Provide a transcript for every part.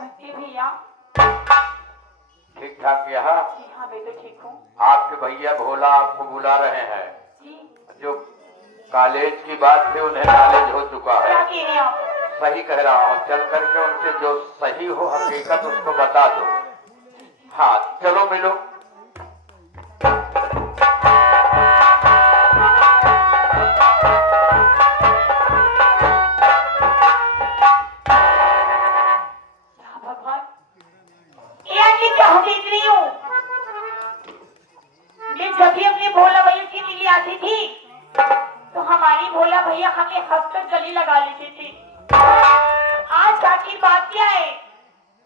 नमस्ते भैया। ठीक ठाक यहाँ? जी हाँ, मैं तो ठीक हूँ। आपके भैया भोला आपको बुला रहे हैं। जी। जो कॉलेज की बात थी उन्हें नॉलेज हो चुका है। क्या कह रहे हैं आप? सही कह रहा हूँ, चल करके उनसे जो सही हो हकीकत उसको बता दो। हाँ चलो मिलो। भगवान, ये क्या हो देख रही हूँ? मैं जब भी अपने भोला भैया के लिए आती थी तो हमारी भोला भैया हमें हंसकर गले लगा लेते थे। आज आखिर बात क्या है?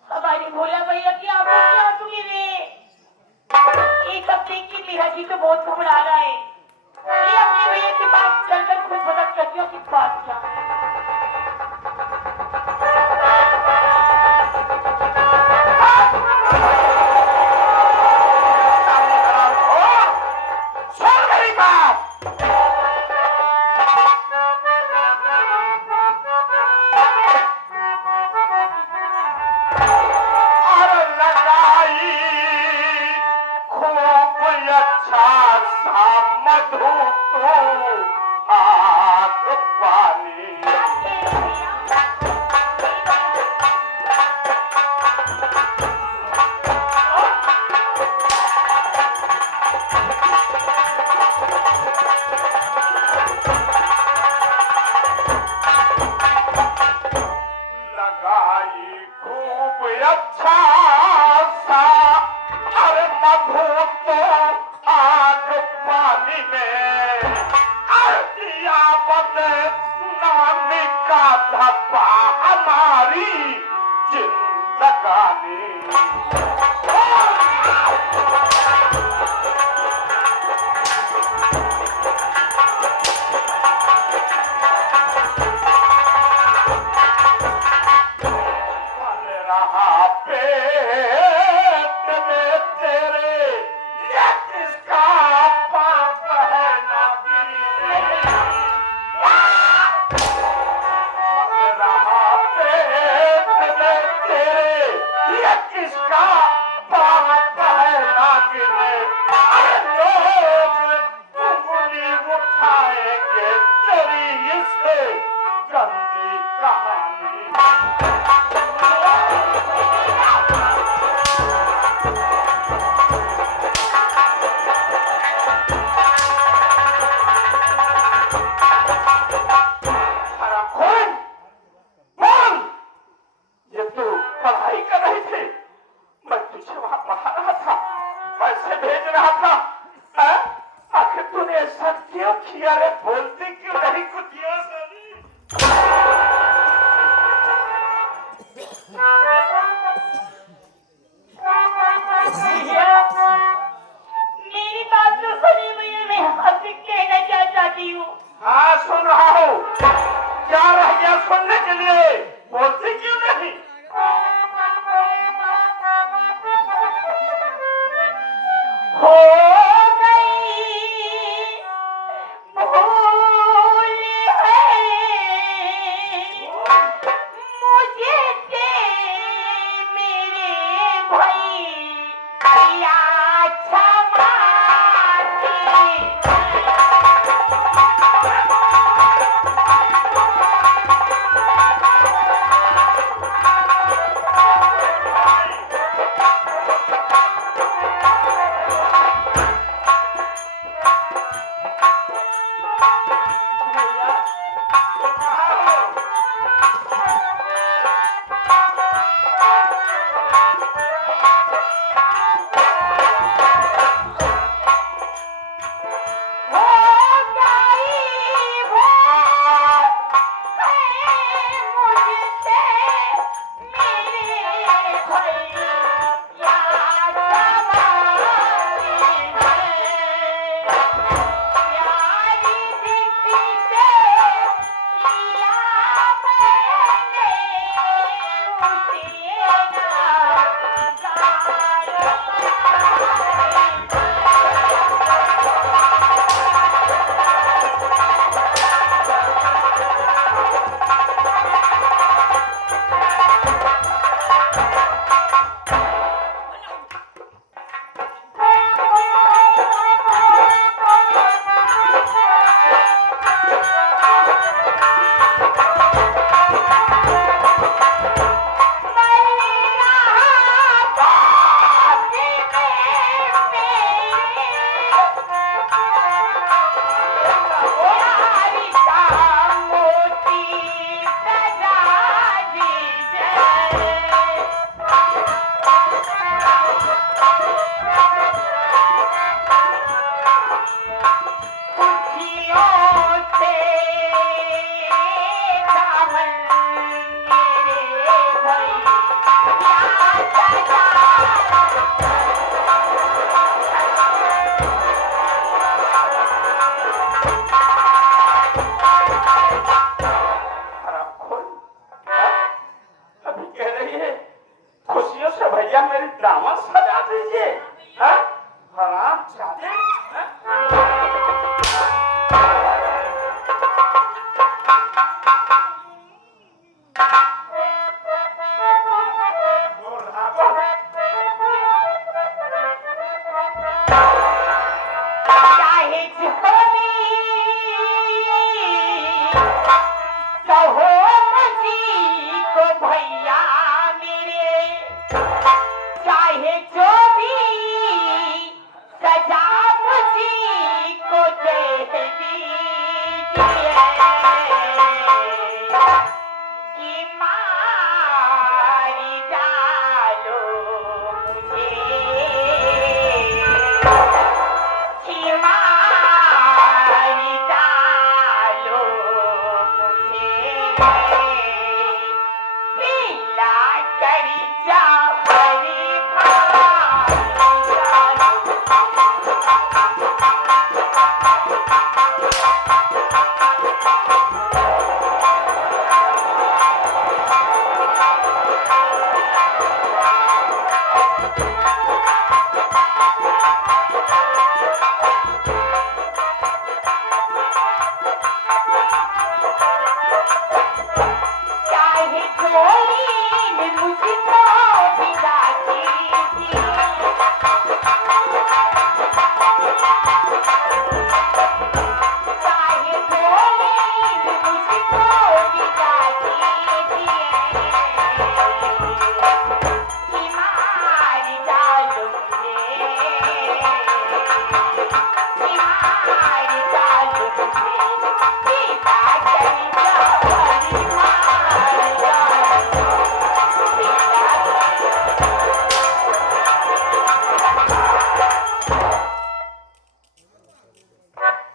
हमारी भोला भैया की आंखों में आंसू गिरे। एक हफ्ते की मेरा जी तो बहुत घबरा रहा है। मैं अपने भैया के पास चलकर खुद पता करती हूँ कि बात क्या है। हाँ सुन रहा हूँ। क्या रह गया सुनने के लिए? बोलती क्यों नहीं? हो गई भूल है मुझे से मेरे भैया क्षमा दामन सजा दीजिए। हाँ? हराम जादे। चाहे जिसको कहो मुझी को भैया मेरे, चाहे जो भी सजा मुझी को दे दीजिए, कि मारी डालो मुझे, कि मारी डालो मुझे, पीला कर जा हरी मारी डालो। चाहे कोई मुझको विदा कीजिए, चाहे कोई मुझको विदा कीजिए, कि मारी डालो मुझे, कि मारी डालो मुझे, पीला कर जा हरी मारी डालो, पीला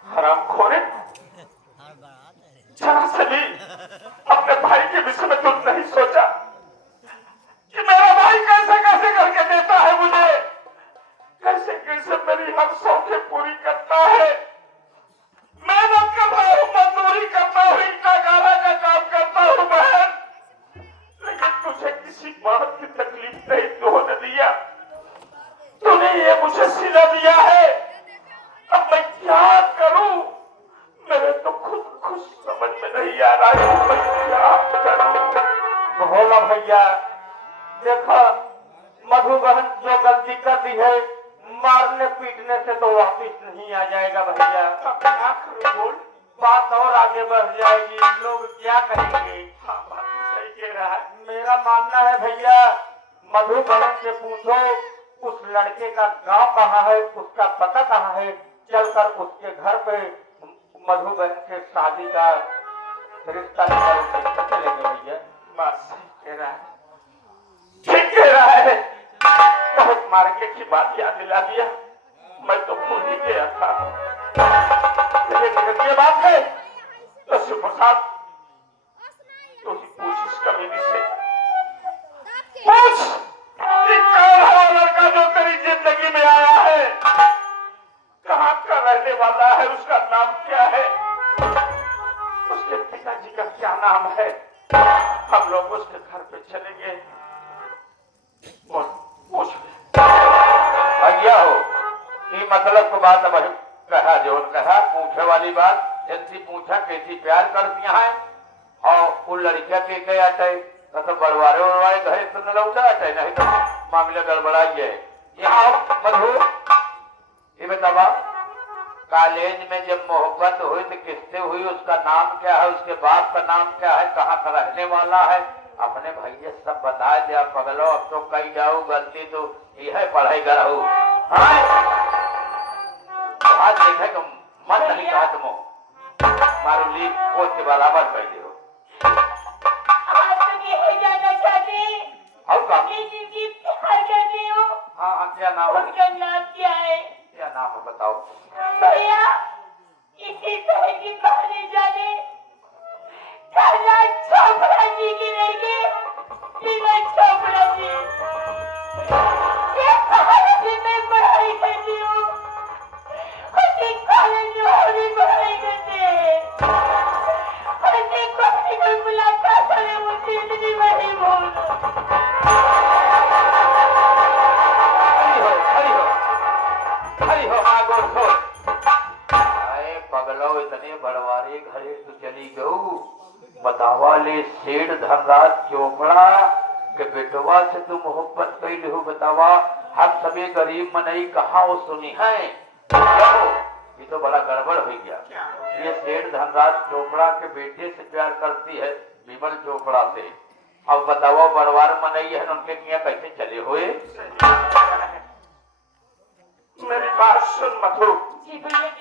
हराम खोरे, जरा से भी अपने भाई के विषय में तुम नहीं सोचा कि मेरा भाई कैसे कैसे करके देता है मुझे, कैसे कैसे मेरी हर शौकें पूरी करता है। मेहनत करता हूँ, मजदूरी करता हूँ, ईटा गाला का काम करता हूँ बहन, लेकिन तुझे किसी बात की तकलीफ नहीं तो होने दिया। तूने ये मुझे सिला दिया है, अब मैं क्या करूं? मेरे तो खुद कुछ समझ में नहीं आ रहा है, मैं क्या करूं? भोला भैया देखा, मधु बहन जो गलती कर दी है, मारने पीटने से तो वापिस नहीं आ जाएगा भैया। अब क्या करूं बोल? बात और आगे बढ़ जाएगी, लोग क्या कहेंगे? हाँ, बात सही कह रहा है। मेरा मानना है भैया, मधु बहन से पूछो उस लड़के का गांव कहाँ है, उसका पता कहाँ है, चलकर उसके घर पे मधु बहन से शादी का रिश्ता निकाल चलेंगे भैया। बात सही कह रहा है, ठीक कह रहा है। बहुत मार्के की बात याद दिला दिया, मैं तो भूल ही गया था। लेकिन ये बात है तो शिवप्रसाद, तो पूछ इस कमीनी से, पूछ कि कौन है वो लड़का जो तेरी जिंदगी में आया है, कहाँ का रहने वाला है, उसका नाम क्या है, उसके पिताजी का क्या नाम है। हम लोग उसके घर पे चलेंगे। बोल, पूछ भैया हो, ये मतलब को बात अब कहा जो कहा, पूछे वाली बात, जैसी पूछा कैसी प्यार करती है, और वो लड़किया के गए आटे तो बड़वारे उड़वारे घरे तो न लौटा आटे, नहीं तो मामला गड़बड़ाई है। यहाँ मधु ये बतावा, कॉलेज में जब मोहब्बत हुई तो किससे हुई, उसका नाम क्या है, उसके बाप का नाम क्या है, कहाँ का रहने वाला है, अपने भैया सब बता दिया पगलो। अब तो कहीं जाओ गलती तो यह पढ़ाई करो। हाँ देखे तो मन नहीं कहा तुम मारू ली पोत के बराबर कर दो। जाना चाहते और का जिनकी प्यार करती हूँ, हाँ हाँ, क्या नाम है, उनका नाम क्या है? क्या नाम है बताओ भैया इसी तरह की बहाने जाने खाना चोपड़ा जी की लड़की बिना चोपड़ा जी ये कॉलेज में पढ़ाई करती हूँ, उसी कॉलेज में और पढ़ाई करते हैं, उसी कॉलेज में मुलाकात है, मुझे इतनी बड़ी भूल। बोले सेठ धनराज चोपड़ा के बेटवा से तुम मोहब्बत कैले हो, बतावा हम सभी गरीब मनई कहाँ वो सुनी है। ये तो बड़ा गड़बड़ हो गया। ये सेठ धनराज चोपड़ा के बेटे से प्यार करती है विमल चोपड़ा से। अब बताओ बड़वार मनई है उनके किया कैसे चले हुए। मेरी बात सुन मधु। जी भैया जी।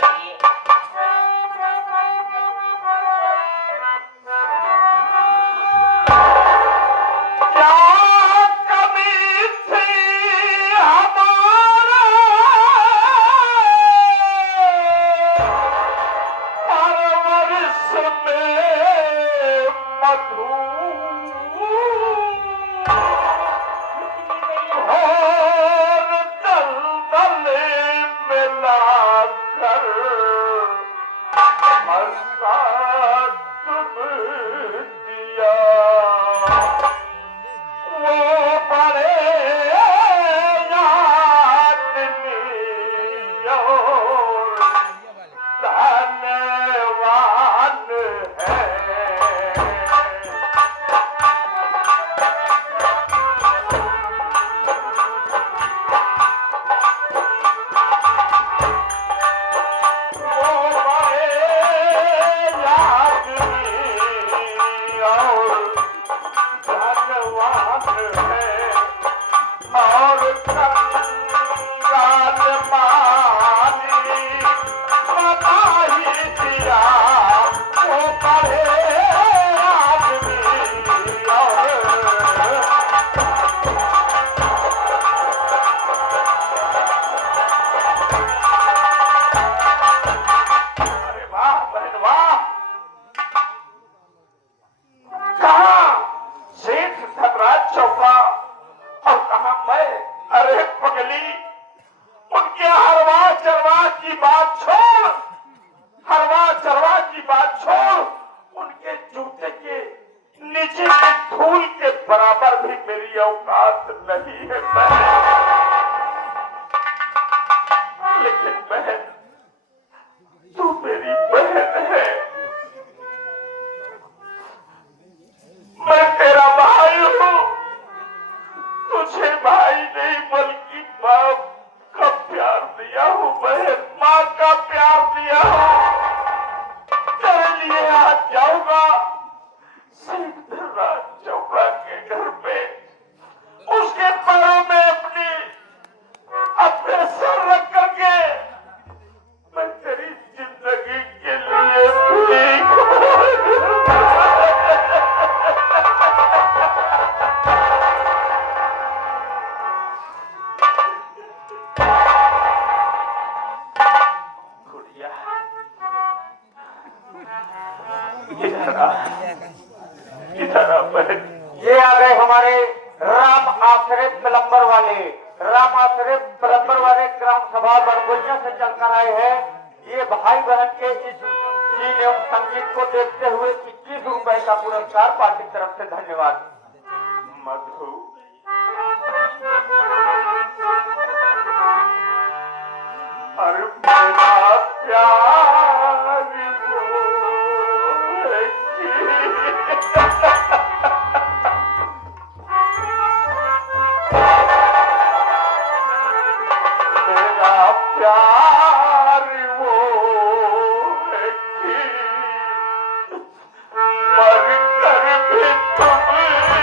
ये आ गए हमारे राम आश्रय प्लम्बर वाले ग्राम सभा बरगोइया से चलकर आए हैं। ये भाई बहन के इस सीन एवं संगीत को देखते हुए 21 रुपए का पुरस्कार पार्टी की तरफ से धन्यवाद। मधु अरे मेरा प्यार प्यार वो है कि मर कर भी तुम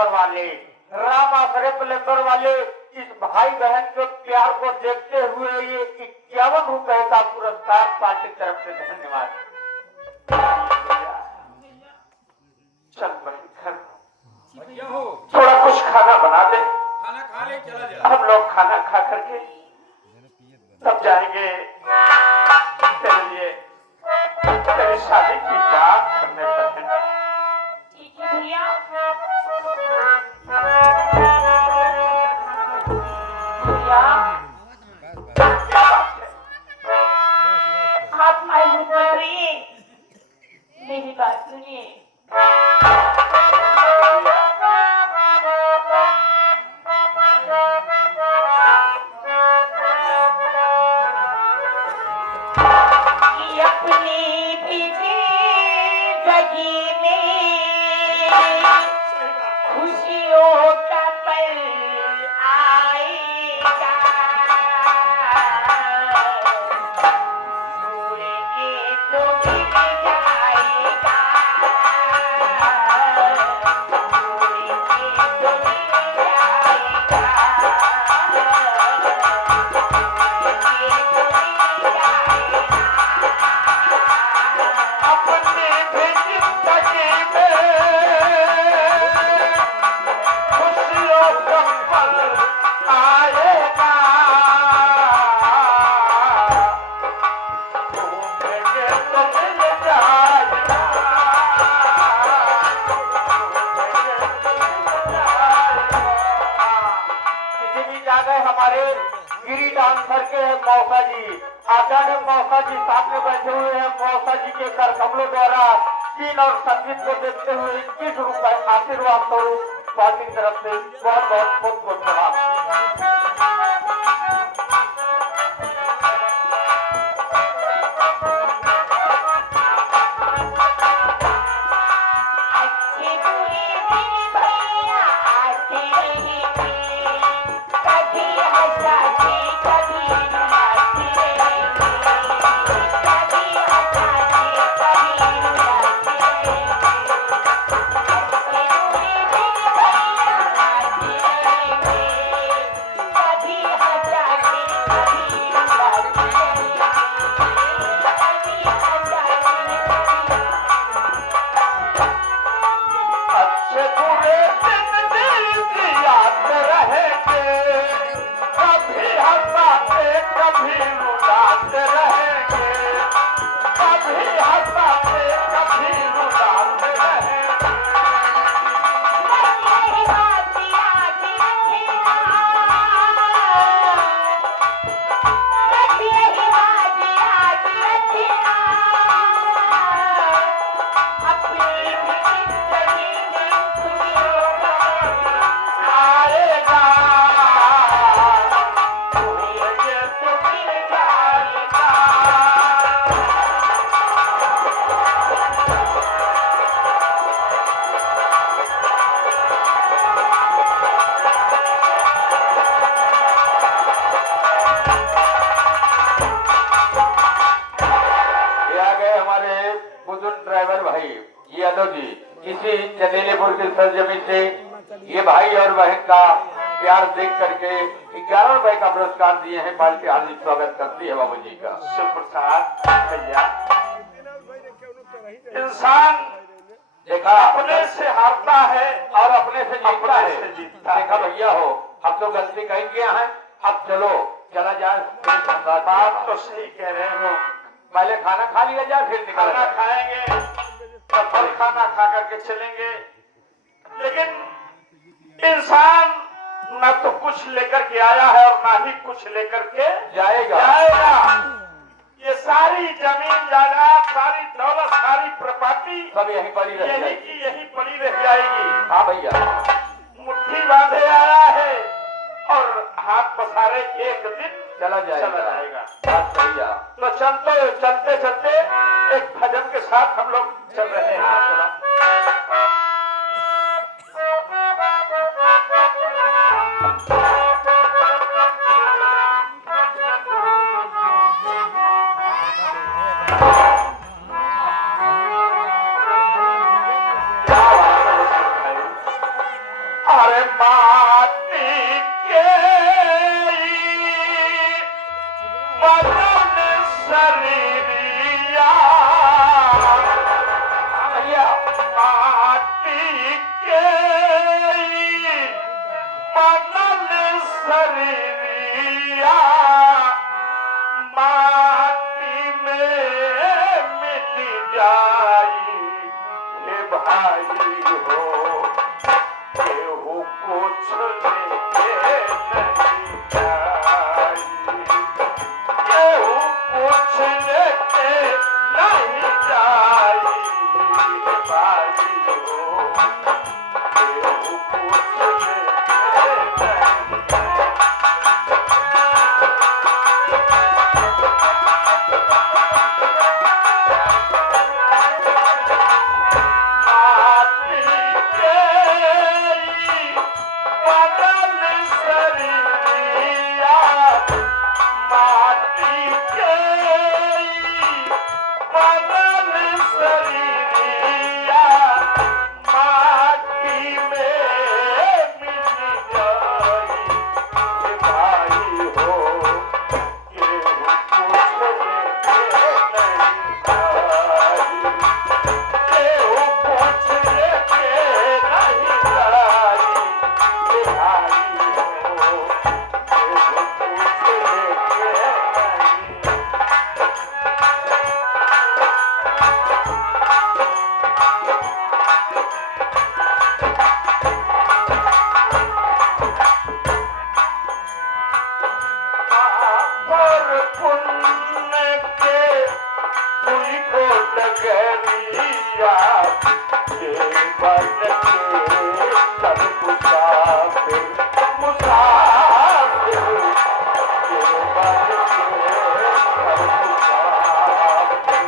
प्लम्बर वाले, राम आश्रय प्लम्बर वाले इस भाई बहन के प्यार को देखते हुए ये 51 रुपए का पुरस्कार पार्टी की तरफ से धन्यवाद। चल भाई घर थोड़ा कुछ खाना बना दे, खाना खा ले चला जा। हम लोग खाना खा करके तब जाएंगे तेरे लिए तेरी शादी की बात करने बहन। ठीक है भैया। भैया क्या बात है? आप मायूस मत रहिए, मेरी बात सुनिए। कि अपनी भी जिंदगी में खुशियों का पल आएगा, छोड़ के तो मिल जाएगा, छोड़ के तो मिल जाएगा, छोड़ के तो मिल जाएगा। अपनी भी जिंदगी में खुशियों का पल आएगा, ढूंढेंगे तो मिल जाएगा, किसी भी जगह हमारे गिरी डांसर के मौसा जी, आचार्य मौसा जी सामने बैठे हुए हैं। मौसा जी के कर कमलों द्वारा सीन और संगीत को देखते हुए 21 रुपए आशीर्वाद स्वरूप पार्टी की तरफ से बहुत बहुत धन्यवाद। अच्छे बुरे दिन भैया आते रहेंगे, कभी हंसाते कभी रुलाते रहेंगे, कभी हंसाते कभी रुलाते रहेंगे। अच्छे बुरे दिन भैया आते रहेंगे, कभी हंसाते कभी रुलाते रहेंगे, कभी हंसाते कभी अच्छे बुरे दिन दिल की याद रहेंगे, कभी हंसाते कभी रुलाते रहेंगे, कभी हंसाते कभी रुलाते रहेंगे। यही बात याद रखना, बस यही बात याद रखना, अपनी भी जिंदगी में खुशियों का पल आएगा, ढूंढेंगे तो मिल जाएगा। ये आ गए हमारे बुजुर्ग ड्राइवर भाई यादव जी, इसी चंदेलीपुर की सरजमी से ये भाई और बहन का प्यार देख करके 11 रुपए का पुरस्कार दिए हैं। पार्टी हार्दिक स्वागत करती है बाबू जी का। शिव प्रसाद भैया, इंसान देखा अपने से हारता है और अपने से जीतता अपने है। से जीतता है। देखा भैया हो, अब तो गलती कहीं किया है, अब चलो चला जाए। बात तो सही कह रहे हो, पहले खाना खा लिया जाए फिर निकल खाना खाएंगे तब फिर खाना खा करके चलेंगे। लेकिन इंसान न तो कुछ लेकर के आया है और ना ही कुछ लेकर के जाएगा। ये सारी जमीन जायदाद, सारी दौलत, सारी प्रॉपर्टी सब यहीं पड़ी रह यही जाएगी। की यही पड़ी रह जाएगी। हाँ भैया, मुट्ठी बांधे आया है और हाथ पसारे एक दिन चला जाएगा। बस भैया, तो चलते चलते एक भजन के साथ हम लोग चल रहे हैं। शरीरिया माटी में मिल जाई हे भाई हो केहू कुछ लेके नहीं जाई केहू कुछ लेके नहीं जाई हे भाई हो केहू कुछ लेके नहीं माटी के बदन शरीरिया माटी के बदन शरीरिया माटी में मिल जाई हे भाई हो केहू कुछ लेके नहीं जाई केहू कुछ लेके नहीं जाई हे भाई हो केहू कुछ लेके नहीं पर पुण्य के पुई को डगरिया के बन के सब मुसाफिर मुसाफिर के बन के सब मुसाफिर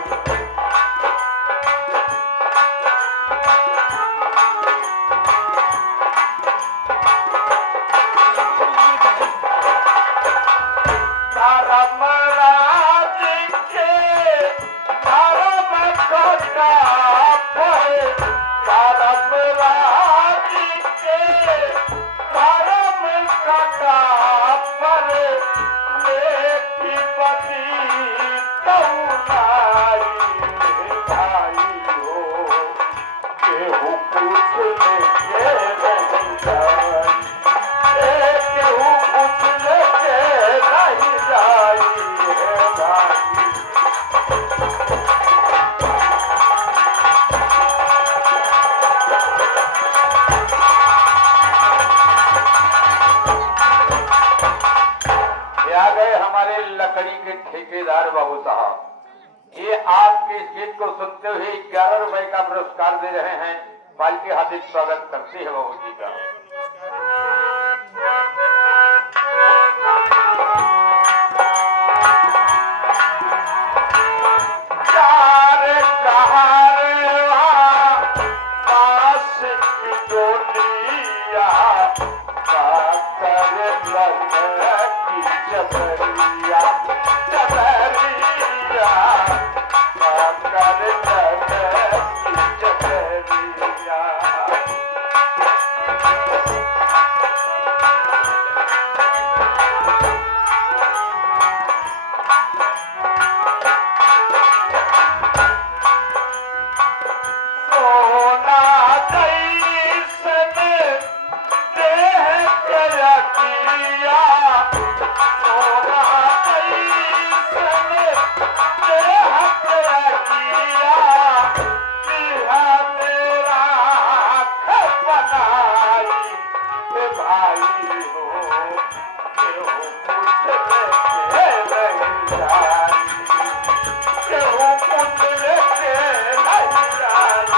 धर्मराज के धर्म कटा पर धर्मराज के धर्म कटा पर लेखी पति तौलाई भाई हो केहू कुछ लेके नहीं जाई केहू कुछ लेके नहीं जाई हे भाई ये आ गए हमारे लकड़ी के ठेकेदार बाबू साहब। ये आपके इस गीत को सुनते हुए 11 रुपए का पुरस्कार दे रहे हैं। पालकी हार्दिक स्वागत करते हैं बाबू जी का। चार कहारवा पास की डोलिया काकर लग की जबरिया जबरिया काकर लग की जबरिया सोना जैसन देह के रतिया सोना जैसन देह के रतिया दिहा मेरा बनाई हे भाई हो केहू कुछ लेके नहीं जाई केहू कुछ लेके नहीं जाई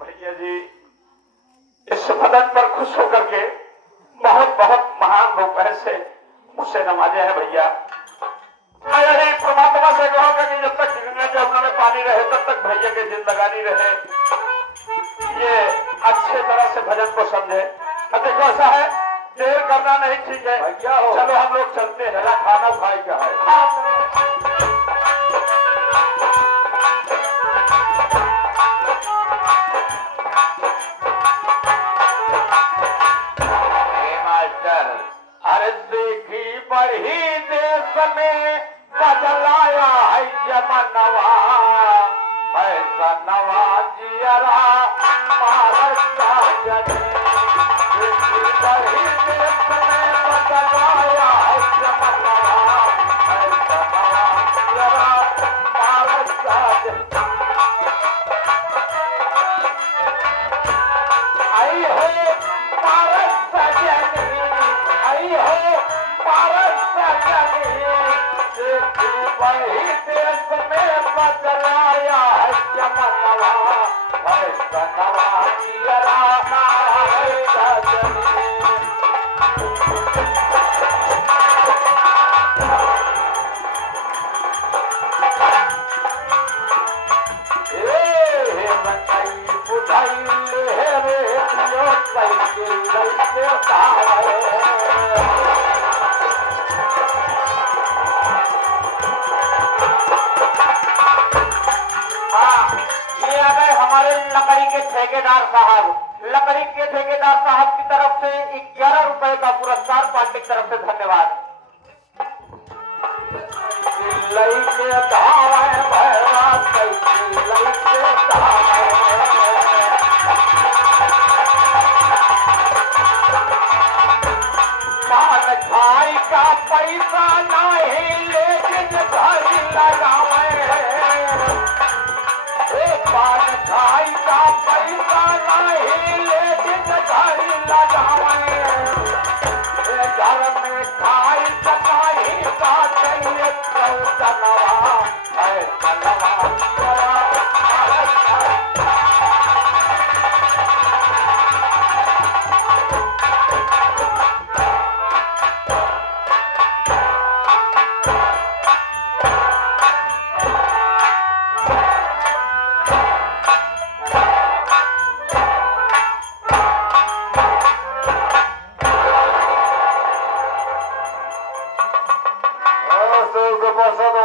भैया जी इस मदद पर खुश होकर के बहुत बहुत महान रुपए से मुझसे नवाजे हैं भैया। मैं यही परमात्मा से कहूंगा कि जब तक जमुना में पानी रहे तब तक भैया की जिंदगानी रहे, ये अच्छे तरह से भजन को समझे। देखो ऐसा है, देर करना नहीं ठीक है भैया हो। चलो हम लोग चलते हैं। मेरा खाना खाए क्या है? मास्टर अरे देखी बढ़ी दे में बदलाया है जमनवा ऐसा नवाजियरा महाराष्ट्र जने बड़ी देश में बदलाया है जमनवा ऐसा नवाजियरा महाराष्ट्र जने आई हो पारस सजनी आई हो पारस सजनी वही देश में बदलाया है जमनवा ऐसा नवाजियरा है सजनी हमारे लकड़ी के ठेकेदार साहब लकड़ी के ठेकेदार साहब की तरफ से 11 रुपए का पुरस्कार पार्टी की तरफ से धन्यवाद।